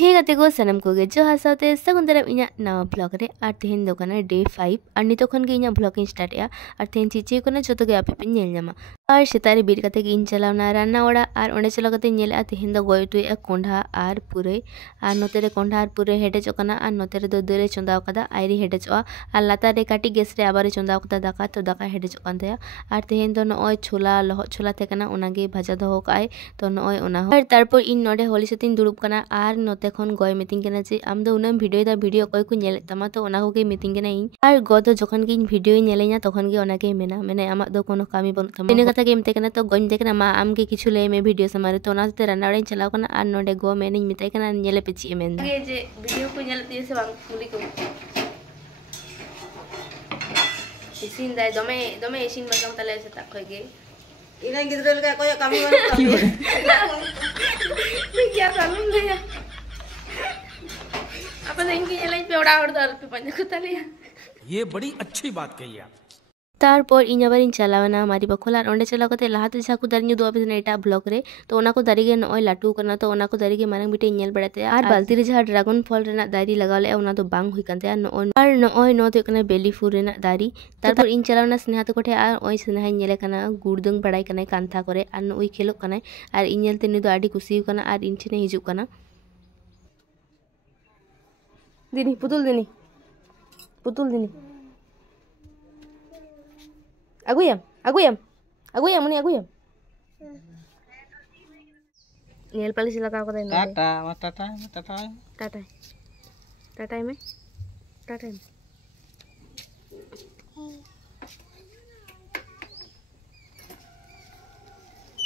हे गाते को सनम को जो हासाते सगुंदरम इना नवा ब्लॉग रे और तेहन दो कना डे 5 और नितो खन के इना ब्लॉगिंग स्टार्ट या और तेहन चीचे को ना जो तो के आपे पिन नेल ᱧᱟᱢᱟ और सेतारे बीर कते के इन चलावना रान्ना ओड़ा और ओंडे चला कते नेल आ तेहन दो गोय टुए कोंढा और पुरे और नोते रे कोंढा और पुरे हेडेचो कना और नोते रे दो दरे चंदाव कदा आइरी हेडेचो और लाता रे काटी गैस रे आबारे चंदाव कदा दाका तो दाका हेडेचो कान तया और तेहन दो नोय छोला लहो छोला ते कना ओनागे भाजा दो काय तो नोय ओना और तारपर इन नोडे होली सतिन दुड़ुब कना और नोते खन गोय मिटिंग केना जे आम दो उना वीडियो दा वीडियो कोई को नेले तमा तो ओना को के मिटिंग केना इन और गो तो जखन के वीडियो नेले냐 तखन के ओना के मेना मैंने आमा दो कोनो कामी बन तमा इन कथा के मते केना तो गोय मते केना मा आम के किछु ले में वीडियो समारे तो ओना ते रानाड़े चलाव कना और नोडे गो मेनिन मिते केना नेले पे ची मेन के जे वीडियो को नेल तिए से बांग कुली को इसिन दाय दमे दमे इसिन बसम तले से तक होगे इना गिदरल का कोई कामी बन क्या मालूम ले अपन इनकी एलाइन पे उड़ा उड़ दर पे पंजा को तले ये बड़ी अच्छी बात कही आप तारपर इन आबार इन चलावना मारी बखोला ओंडे चलाव कते लाहाते जहा को दारी दो आपे एटा ब्लॉग रे तो ओना को दारी गे नय लाटू करना तो ओना को दारी गे मारंग बिटे नेल बड़ाते और बाल्टी रे जहा ड्रैगन फल रेना दारी लगाव ले ओना तो बांग हुई कानते और नय नो तो कने बेली फूल रेना दारी तारपर इन चलावना स्नेहा तो कोठे और ओय स्नेहा नेले कना गुड़दंग बड़ाई कना कांथा करे और ओय खेलो कना और इन नेलते नि दो आडी खुशी कना और इन ठेने हिजु कना दिनी पुतुल दिनी Aguyam ini aguyam. Nail polish लगाओ कदा इन टाटा में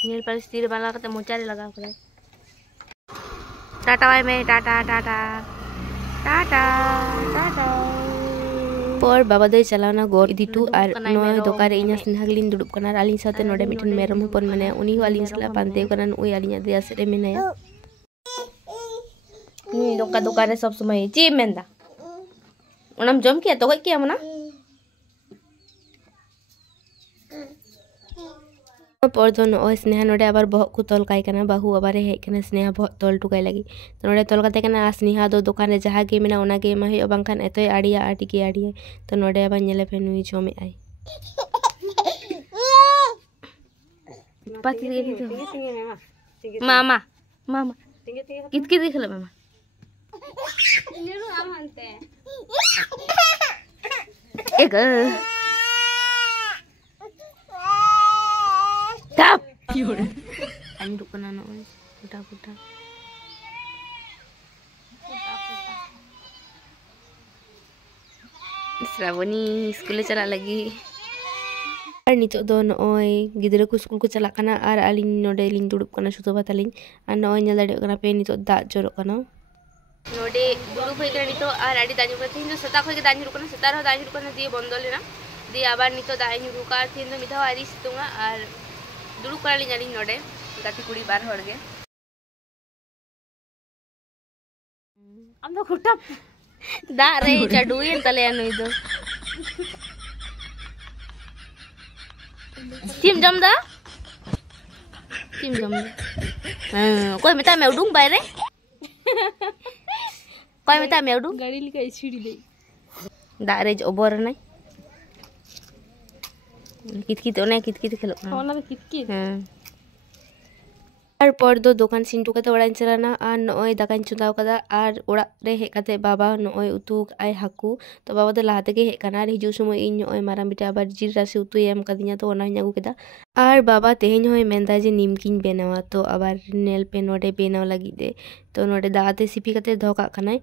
नेल polish तीर वाला कते मोचारे लगाओ कदा टाटा बाय में टाटा पर बाबा दे चलावना गोर इदिटू और नय दोकारे इना सिनहागलिन दुडुब कना आलिन साथे नोडे मिठन मेरम हपन माने उनी आलिन सला पांते कना ओय आलिन दिया सेरे मेनाया नी दोकारे सब समय ची मेंदा ओनम जम किया तो किया मना पर तो नय स्नेहा नोडे आबार बहक को तल काय कना बाहु आबारे हे कना स्नेहा बहक तल टुकाय लगी तो नोडे तल कते कना स्नेहा दो दुकान रे जहा के मेना ओना के मा हे बांखान एतय आड़िया आटी के आड़िया तो नोडे आबा नेले पे नुई जमे आय पाती गे तो मामा कित दिखले मामा एक Tap. Anduk kena nak putar. Sravani sekolah cakap lagi. और नितो दो नय गिदरा को स्कूल को चला कना और आलिन नोडे लिन दुड़ुब कना सुतो बातालिन और नय नेल दाड़े कना पे नितो दा जोरो कना नोडे दुड़ुब होय कना नितो और आडी दाजु को थिन सता खय के दाजु कना सता रह दाजु कना दिए बंद लेना दिए आबार नितो दाई नुरु का थिन दो मिठा आरी सितुंगा और दुड़ुब कनाली जानी नोडे गाती कुड़ी बार हर गे हम तो खुटा दा रे चडुइन तले नुई दो Tim jam dah? Kau minta mèo đúng bài đấy. Kau minta mèo đúng. गाड़ी लिखा इसीड़ी ले. Dah rej obor nai. Kit ona kit खेलो. ओना कित. और पर दो दुकान सिन टुकाते ओड़ाइन चलाना और नय दाकाइन चुंदाव कदा और ओड़ा रे हे काते बाबा नय उतु आय हाकू तो बाबा दो लाहाते के हे काना और हिजु समय इन नय मारा बिटा आबार जिर राशि उतु एम कदिnya तो ओना आगू केदा और बाबा तेहेन होय मेंदा जे निमकिन बेनावा तो आबार नेल पे नोडे बेनाव लगी दे तो नोडे दाते सिपी काते दो का खानाय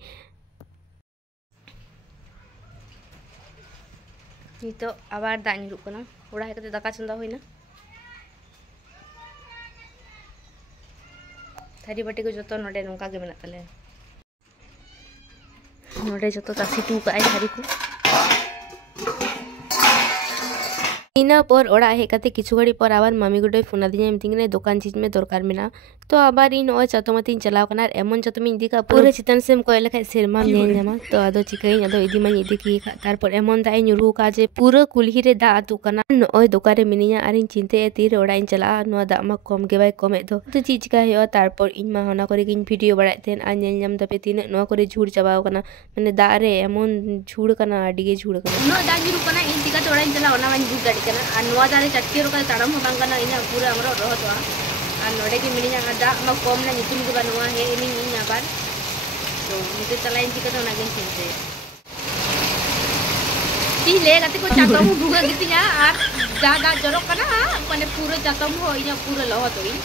नितो आबार दा निरु कना ओड़ा हे काते दाका चुंदा होइना थारी बाटी को जो नोडे नौका के मेना तले नोडे जो तासी टू का थारी को ᱤᱱᱟᱹ ᱯᱚᱨ ᱚᱲᱟᱜ ᱦᱮᱡ ᱠᱟᱛᱮ ᱠᱤᱪᱷᱩ ᱜᱷᱟᱹᱲᱤᱡ ᱯᱚᱨ ᱟᱵᱟᱨ ᱢᱟᱢᱤ ᱜᱚᱰᱚᱭ ᱯᱷᱳᱱ ᱟᱫᱤᱧᱟ, ᱢᱤᱛᱟᱹᱧ ᱠᱟᱱᱟᱭ ᱫᱚᱠᱟन ᱡᱷᱤᱡ ᱢᱮ ᱫᱚᱨᱠᱟর ᱢᱮᱱᱟᱜᱼᱟ। ᱛᱚ ᱟᱵᱟर ᱤᱧ ᱱᱚᱜᱼᱚᱭ ᱪᱟᱛᱚᱢ ᱟᱛᱮᱧ ᱪᱟᱞᱟᱣ ᱠᱟᱱᱟ ᱟᱨ ᱮᱢᱚᱱ ᱪᱟᱛᱚᱢᱤᱧ ᱤᱫᱤ ᱠᱟᱜᱼᱟ ᱯᱩᱨᱟᱹ ᱪᱮᱛᱟᱱ ᱥᱮᱢ ᱠᱚᱭᱚᱜ ᱞᱮᱠᱷᱟᱡ ᱥᱮᱨᱢᱟᱢ ᱧᱮᱞ ᱧᱟᱢᱟ। ᱛᱚ ᱟᱫᱚ ᱪᱤᱠᱟᱹᱭᱟᱹᱧ, ᱟᱫᱚ ᱤᱫᱤ ᱢᱟᱧ ᱤᱫᱤ ᱠᱮᱭ ᱠᱟᱜ, ᱛᱟᱨᱯᱚर ᱮᱢᱚᱱ ᱫᱟᱜ ᱮ ᱧᱩᱨᱩ ᱠᱟᱜᱼᱟ ᱡᱮ ᱯᱩᱨᱟᱹ ᱠᱩᱞᱦᱤ ᱨᱮ ᱫᱟᱜ ᱟᱹᱛᱩᱜ ᱠᱟᱱᱟ। ᱱᱚᱜᱼᱚᱭ ᱫᱚᱠᱟन ᱨᱮ ᱢᱤᱱᱟᱹᱧᱟ ᱟᱨᱤᱧ ᱪᱤᱱᱛᱟᱹᱭᱮᱫᱼᱟ ᱛᱤᱨᱮ ᱚᱲᱟᱜ ᱤᱧ ᱪᱟᱞᱟᱜᱼᱟ, ᱱᱚᱣᱟ ᱫᱟᱜ ᱢᱟ ᱠᱚᱢ ᱜᱮ ᱵᱟᱭ ᱠᱚᱢᱮᱫ ᱫᱚ। ᱛᱚ ᱪᱮᱫ ᱪᱤᱠᱟᱹ ᱦᱩᱭᱩᱜᱼᱟ, ᱛᱟᱨᱯᱚᱨ ᱤᱧ ᱢᱟ ᱚᱱᱟ ᱠᱚᱨᱮ ᱜᱤᱧ ᱵᱷᱤᱰᱤᱭᱳ ᱵᱟᱲᱟᱭᱮᱫ ᱛᱟᱦᱮᱱ ᱟᱨ ᱧᱮᱞ ᱧᱟᱢ ᱫᱟᱯᱮ ᱛᱤᱱᱟᱹᱜ ᱱᱚᱣᱟ ᱠᱚᱨᱮ ᱡᱷᱩᱲ ᱪᱟᱵᱟᱣ ᱠᱟᱱᱟ, ᱢᱟᱱᱮ ᱫᱟᱜ ᱨᱮ ᱮᱢᱚᱱ ᱡᱷᱩᱲ ᱠᱟᱱᱟ, ᱟᱹᱰᱤ ᱜᱮ ᱡᱷᱩᱲ ᱠᱟᱱᱟ। ᱩᱱᱟᱹᱜ ᱫᱟᱜ ᱧᱩᱨᱩᱜ ᱠᱟᱱᱟ, ᱤᱧ ᱪᱤᱠᱟᱹᱛᱮ ᱚᱲᱟᱜ ᱤᱧ ᱪᱟᱞᱟᱜᱼᱟ ᱚᱱᱟ ᱢᱟᱧ ᱵᱩᱡᱽ ᱫᱟᱲᱮᱭᱟᱜ ᱠᱟᱱᱟ। ᱟᱨ ᱱᱚᱣᱟ ᱫᱟᱜ ᱨᱮ ᱪᱟᱴᱠᱤ ᱨᱚᱠᱟ ᱛᱟᱲᱟᱢ ᱦᱚᱸ ᱵᱟᱝ ᱜᱟᱱᱚᱜᱼᱟ, ᱤᱧᱟᱹᱜ ᱯᱩᱨᱟᱹ ᱟᱝᱨᱚᱵ ᱨᱚᱦᱚᱫᱚᱜᱼᱟ। ᱟᱨ ᱱᱚᱰᱮ ᱜᱮ ᱢᱤᱱᱟᱹᱧᱟ, ᱟᱨ ᱫᱟᱜ ᱢᱟ ᱠᱚᱢ ᱨᱮᱱᱟᱜ ᱧᱩᱛᱩᱢ ᱜᱮ ᱵᱟᱹᱱᱩᱜᱼᱟ, ᱦᱮᱡ ᱮᱱᱤᱧ ᱤᱧ ᱟᱵᱟᱨ। ᱛᱚ ᱱᱤᱛᱚᱜ ᱪᱟᱞᱟᱜ ᱤᱧ ᱪᱤᱠᱟᱹᱛᱮ ᱚᱱᱟᱜᱤᱧ ᱪᱤᱱᱛᱟᱹᱭᱟ। ᱤᱧ ᱞᱟᱹᱭ ᱠᱟᱛᱮ ᱠᱚ ᱪᱟᱛᱚᱢ ᱦᱚᱸ ᱵᱷᱩᱜᱟᱹᱜ ᱜᱤᱛᱤᱧᱟ, ᱟᱨ ᱡᱟ ᱫᱟᱜ ᱡᱚᱨᱚᱜ ᱠᱟᱱᱟ ᱢᱟᱱᱮ ᱯᱩᱨᱟᱹ ᱪᱟᱛᱚᱢ ᱦᱚᱸ ᱤᱧᱟᱹᱜ ᱯᱩᱨᱟᱹ ᱞᱚᱦᱚᱫᱚᱜ ᱤᱧ।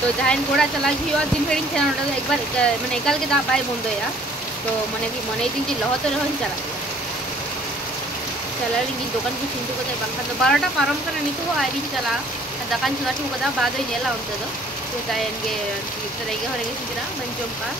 ᱛᱚ ᱡᱟᱦᱟᱸᱭ ᱚᱲᱟᱜ ᱪᱟᱞᱟᱜ ᱜᱮ ᱦᱩᱭᱩᱜᱼᱟ, ᱛᱤᱱ ᱜᱷᱟᱹᱲᱤᱡ ᱤᱧ ᱛᱟᱦᱮᱱᱟ ᱱᱚᱰᱮ ᱫᱚ ᱮᱠᱵᱟᱨ ᱢᱟᱱᱮ ᱮᱠᱟᱞ ᱜᱮ ᱫᱟᱜ ᱵᱟᱭ ᱵᱚᱱᱫᱚᱭᱟ। ᱛᱚ ᱢᱚᱱᱮᱭᱮᱫᱤᱧ ᱡᱮ ᱞᱚᱦᱚᱫᱚᱜ ᱨᱮᱦᱚᱸᱧ ᱪᱟᱞᱟᱜ ᱜᱮᱭᱟ। ᱪᱟᱞᱟᱜ ᱞᱟᱹᱜᱤᱫ ᱫᱚᱠᱟन ᱠᱚ ᱪᱤᱱᱛᱟᱹ ᱠᱟᱛᱮ, ᱵᱟᱝᱠᱷᱟᱱ ᱫᱚ 12টা ᱯᱟᱨᱚᱢ ᱠᱟᱱᱟ, ᱱᱤᱛᱚᱜ ᱦᱚᱸ ᱟᱹᱣᱨᱤᱧ ᱪᱟᱞᱟᱜᱼᱟ। ᱫᱟᱠᱟᱧ ᱪᱚᱸᱫᱟ ᱦᱚᱴᱚ ᱠᱟᱫᱟ, ᱵᱟᱫ ᱫᱚᱧ ᱧᱮᱞᱟ ᱚᱱᱛᱮ ᱫᱚ ᱪᱮᱠᱟᱭᱮᱱ ᱜᱮ ᱨᱮᱸᱜᱮᱡ ᱦᱚᱸ ᱨᱮᱸᱜᱮᱡ ᱤᱧ ᱠᱟᱱᱟ, ᱵᱟᱹᱧ ᱡᱚᱢ ᱠᱟᱜᱼᱟ।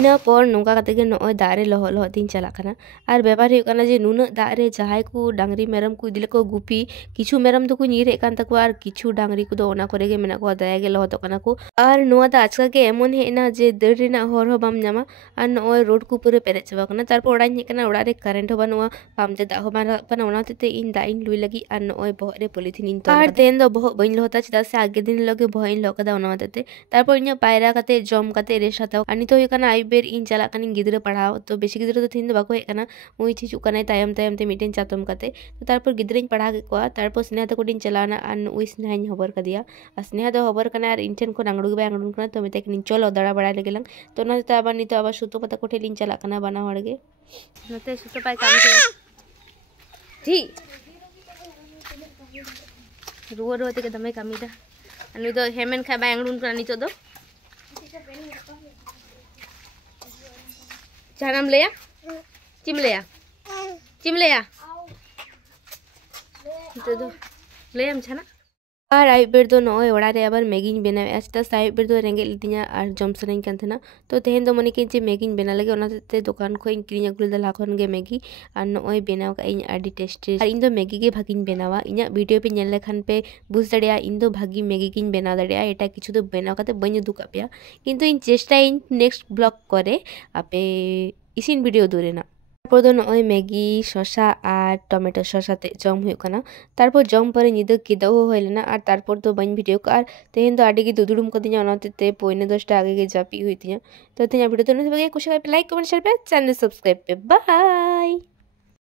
ᱤᱱᱟᱹ ᱯᱚᱨ ᱱᱚᱝᱠᱟ ᱠᱟᱛᱮ ᱜᱮ ᱱᱚᱜᱼᱚᱭ ᱫᱟᱜ ᱨᱮ ᱞᱚᱦᱚᱫ ᱞᱚᱦᱚᱫ ᱛᱤᱧ ᱪᱟᱞᱟᱜ ᱠᱟᱱᱟ। ᱟᱨ ᱵᱮᱯᱟᱨ ᱦᱩᱭᱩᱜ ᱠᱟᱱᱟ ᱡᱮ ᱱᱩᱱᱟᱹᱜ ᱫᱟᱜ ᱨᱮ ᱡᱟᱦᱟᱸᱭ ᱠᱚ ᱰᱟᱝᱨᱤ ᱢᱮᱨᱚᱢ ᱠᱚ ᱤᱫᱤ ᱞᱮᱠᱚ ᱜᱩᱯᱤ, ᱠᱤᱪᱷᱩ ᱢᱮᱨᱚᱢ ᱫᱚᱠᱚ ᱧᱤᱨ ᱦᱮᱡ ᱠᱟᱱ ᱛᱟᱠᱚᱣᱟ ᱟᱨ ᱠᱤᱪᱷু ᱰᱟᱝᱨᱤ ᱠᱚᱫᱚ ᱚᱱᱟ ᱠᱚᱨᱮ ᱜᱮ ᱢᱮᱱᱟᱜ ᱠᱚᱣᱟ, ᱫᱟᱭᱟ ᱜᱮ ᱞᱚᱦᱚᱫᱚᱜ ᱠᱟᱱᱟ ᱠᱚ। ᱟᱨ ᱱᱚᱣᱟ ᱫᱚ ᱟᱪᱠᱟ ᱜᱮ ᱮᱢᱚᱱ ᱦᱮᱡ ᱮᱱᱟ ᱡᱮ ᱫᱟᱹᱲ ᱨᱮᱱᱟᱜ ᱦᱚᱨ ᱦᱚᱸ ᱵᱟᱢ ᱧᱟᱢᱟ। ᱟᱨ ᱱᱚᱜᱼᱚᱭ ᱨᱳᱰ ᱠᱚ ᱯᱩᱨᱟᱹ ᱯᱮᱨᱮᱡ ᱪᱟᱵᱟ ᱠᱟᱱᱟ। ᱛᱟᱨᱯᱚর ᱚᱲᱟᱜ ᱤᱧ ᱦᱮᱡ ᱠᱟᱱᱟ, ᱚᱲᱟᱜ ᱨᱮ ᱠᱟᱨᱮᱱᱴ ᱦᱚᱸ ᱵᱟᱹᱱᱩᱜᱼᱟ, ᱯᱟᱢᱯ ᱛᱮ ᱫᱟᱜ ᱦᱚᱸ ᱵᱟᱝ ᱨᱟᱠᱟᱵ ᱠᱟᱱᱟ, ᱚᱱᱟ ᱦᱚᱛᱮᱡ ᱛᱮ ᱤᱧ ᱫᱟᱜ ᱤᱧ ᱞᱩᱭ ᱞᱟᱹᱜᱤᱫ ᱟᱨ ᱱᱚᱜᱼᱚᱭ ᱵᱚᱦᱚᱜ ᱨᱮ ᱯᱚᱞᱤᱛᱷᱤᱱ ᱤᱧ ᱛᱚᱞ ᱠᱟᱫᱟ। ᱟᱨ ᱛᱮᱦᱮᱧ ᱫᱚ ᱵᱚᱦᱚᱜ ᱵᱟᱹᱧ ᱞᱚᱦᱚᱫᱟ, ᱪᱮᱫᱟᱜ ᱥᱮ ᱟᱜᱮ ᱫᱤᱱ ᱦᱤᱞᱳᱜ ᱜᱮ ᱵᱚᱦᱚᱜ ᱤᱧ ᱞᱚᱦᱚᱫ ᱠᱟᱫᱟ ᱚᱱᱟ ᱦᱚᱛᱮᱡ ᱛᱮ। ᱛᱟᱨᱯᱚᱨ ᱤᱧᱟᱹᱜ ᱯᱟᱭᱨᱟ ᱠᱟᱛᱮ ᱡᱚᱢ ᱠᱟᱛᱮ ᱨᱮᱥᱴ ᱦᱟᱛᱟᱣ, ᱟᱨ ᱱᱤᱛᱚᱜ ᱦᱩᱭᱩᱜ ᱠᱟᱱᱟ ᱟᱹᱭᱩᱵ ᱵᱮᱨ ᱤᱧ ᱪᱟᱞᱟᱜ ᱠᱟᱹᱱᱟᱹᱧ ᱜᱤᱫᱽᱨᱟᱹ ᱯᱟᱲᱦᱟᱣ। ᱛᱚ ᱵᱮᱥᱤ ᱜᱤᱫᱽᱨᱟᱹ ᱫᱚ ᱛᱮᱦᱮᱧ ᱫᱚ ᱵᱟᱠᱚ ᱦᱮᱡ ᱠᱟᱱᱟ, ᱩᱱᱤ ᱦᱤᱡᱩᱜ ᱠᱟᱱᱟᱭ ᱛᱟᱭᱚᱢ ᱛᱟᱭᱚᱢ ᱛᱮ ᱢᱤᱫᱴᱮᱱ ᱪᱟᱛᱚᱢ ᱠᱟᱛᱮ। ᱛᱟᱨᱯᱚর ᱜᱤᱫᱽᱨᱟᱹᱧ ᱯᱟᱲᱦᱟᱣ ᱠᱮᱫ ᱠᱚᱣᱟ, ᱛᱟᱨᱯᱚর ᱥᱱᱮᱦᱟ ᱛᱟᱠᱚ ᱴᱷᱮᱱ ᱪᱟᱞᱟᱣᱱᱟ, ᱟᱨ ᱱᱩᱭ ᱥᱱᱮᱦᱟᱧ ᱦᱚᱵᱚᱨ ᱠᱟᱫᱮᱭᱟ। ᱟᱨ ᱥᱱᱮᱦᱟ ᱫᱚ ᱦᱚᱵᱚᱨ ᱠᱟᱱᱟ ᱟᱨ ᱤᱧ ᱴᱷᱮᱱ ᱠᱷᱚᱱ ᱟᱝᱲᱩ ᱜᱮ ᱵᱟᱭ ᱟᱝᱲᱩ ᱠᱟᱱᱟ। ᱛᱚ ᱢᱮᱛᱟᱭ ᱠᱟᱹᱱᱟᱹᱧ ᱪᱚᱞᱚ ᱫᱟᱬᱟ ᱵᱟᱲᱟᱭ ᱞᱮᱜᱮ ᱞᱟᱝ। ᱛᱚ ᱚᱱᱟ ᱦᱚᱛᱮᱡ ᱟᱵᱟᱨ ᱱᱤᱛᱚᱜ ᱟᱵᱟᱨ ᱥᱩᱛᱚ ᱯᱟ ᱛᱟᱠᱚ ᱴᱷᱮᱱ ᱞᱤᱧ ᱪᱟᱞᱟᱜ ᱠᱟᱱᱟ, ᱵᱟᱱᱟ ᱦᱚᱲ ᱜᱮ। ᱱᱚᱛᱮ ᱥᱩᱛᱚ ᱯᱟᱭ ᱠᱟᱹᱢᱤ ᱠᱮᱫᱟ ᱴᱷᱤᱠ, ᱨᱩᱣᱟᱹ ᱨᱩᱣᱟᱹ ᱛᱮᱜᱮ ᱫᱚᱢᱮ ᱠᱟᱹᱢᱤᱭᱮᱫᱟ। ᱟᱨ ᱱᱩᱭ ᱫᱚ ᱦᱮᱢᱮᱱ ᱠᱷᱟᱡ ᱵᱟᱭ ᱟᱝᱲᱩᱱ ᱠᱟᱱᱟ ᱱᱤᱛᱚᱜ ᱫᱚ। ᱡᱟᱦᱟᱱᱟᱢ ᱞᱟᱹᱭᱟ? ᱪᱮᱫ ᱞᱟᱹᱭᱟ? ᱪᱮᱫ ᱞᱟᱹᱭᱟ? ᱱᱤᱛᱚᱜ ᱫᱚ ᱞᱟᱹᱭᱟᱢ ᱡᱟᱦᱟᱱᱟᱜ? ᱟᱨ ᱟᱹᱭᱩᱵ ᱵᱮᱲ ᱫᱚ ᱱᱚᱜᱼᱚᱭ ᱚᱲᱟᱜ ᱨᱮ ᱟᱵᱟᱨ ᱢᱮᱜᱤᱧ ᱵᱮᱱᱟᱣᱮᱫᱼᱟ, ᱪᱮᱫᱟᱜ ᱥᱮ ᱟᱹᱭᱩᱵ ᱵᱮᱲ ᱫᱚ ᱨᱮᱸᱜᱮᱡ ᱞᱤᱫᱤᱧᱟ ᱟᱨ ᱡᱚᱢ ᱥᱟᱱᱟᱧ ᱠᱟᱱ ᱛᱟᱦᱮᱱᱟ। ᱛᱚ ᱛᱮᱦᱮᱧ ᱫᱚ ᱢᱚᱱᱮ ᱠᱮᱫᱟᱹᱧ ᱡᱮ ᱢᱮᱜᱤᱧ ᱵᱮᱱᱟᱣ ᱞᱟᱹᱜᱤᱫ, ᱚᱱᱟ ᱦᱚᱛᱮᱡ ᱛᱮ ᱫᱚᱠᱟन ᱠᱷᱚᱡ ᱤᱧ ᱠᱤᱨᱤᱧ ᱟᱹᱜᱩ ᱞᱮᱫᱟ ᱞᱟᱦᱟ ᱠᱷᱚᱱ ᱜᱮ ᱢᱮᱜᱤ। ᱟᱨ ᱱᱚᱜᱼᱚᱭ ᱵᱮᱱᱟᱣ ᱠᱟᱜ ᱤᱧ ᱟᱹᱰᱤ ᱴᱮᱥᱴᱤ। ᱟᱨ ᱤᱧ ᱫᱚ ᱢᱮᱜᱤ ᱜᱮ ᱵᱷᱟᱜᱤᱧ ᱵᱮᱱᱟᱣᱟ। ᱤᱧᱟᱹᱜ ᱵᱷᱤᱰᱤᱭᱳ ᱯᱮ ᱧᱮᱞ ᱞᱮᱠᱷᱟᱱ ᱯᱮ ᱵᱩᱡᱽ ᱫᱟᱲᱮᱭᱟᱜᱼᱟ ᱤᱧ ᱫᱚ ᱵᱷᱟᱜᱤ ᱢᱮᱜᱤ ᱜᱤᱧ ᱵᱮᱱᱟᱣ ᱫᱟᱲᱮᱭᱟᱜᱼᱟ। ᱮᱴᱟᱜ ᱠᱤᱪᱷᱩ ᱫᱚ ᱵᱮᱱᱟᱣ ᱠᱟᱛᱮ ᱵᱟᱹᱧ ᱩᱫᱩᱜ ᱠᱟᱜ ᱯᱮᱭᱟ, ᱠᱤᱱᱛᱩ ᱤᱧ ᱪᱮᱥᱴᱟᱭᱟᱹᱧ ᱱᱮᱠᱥᱴ ᱵᱞᱚᱜ ᱠᱚᱨᱮ ᱟᱯᱮ ᱤᱥᱤᱱ ᱵᱷᱤᱰᱤᱭᱳ ᱩᱫᱩᱜ ᱨᱮᱱᱟᱜ। তারপর তো নয় ম্যাগি শসা আর টমেটো শসাতে জম হুᱭᱩᱜ ᱠᱟᱱᱟ। তারপর জম পরে ᱧᱤᱫᱟᱹ ᱠᱤᱫᱟᱹᱣ ᱦᱩᱭ ᱞᱮᱱᱟ, ᱟᱨ ᱛᱟᱨᱯᱚᱨ ᱫᱚ ᱵᱟᱹᱧ ᱵᱷᱤᱰᱤᱭᱳ ᱠᱟᱜᱼᱟ। ᱟᱨ ᱛᱮᱦᱮᱧ ᱫᱚ ᱟᱹᱰᱤ ᱜᱮ ᱫᱩᱫᱩᱲᱩᱢ ᱠᱟᱫᱤᱧᱟ, ᱚᱱᱟ ᱦᱚᱛᱮᱡ ᱛᱮ ᱯᱚᱭᱱᱮ 10টা আগে ᱜᱮ ᱡᱟᱹᱯᱤᱫ ᱦᱩᱭᱩᱜ ᱛᱤᱧᱟ। তো তেহেᱧᱟᱜ ভিডিও তো ᱱᱤᱛ ᱵᱟᱜᱮ ᱠᱩᱥᱤ ᱠᱷᱟᱡ ᱯᱮ ᱞᱟᱭᱤᱠ ᱠᱚᱢᱮন্ট শেয়ার ᱯᱮ, ᱪᱮᱱᱮᱞ ᱥᱟᱵᱥᱠᱨᱟᱭᱤᱵ ᱯᱮ, ᱵᱟᱭ।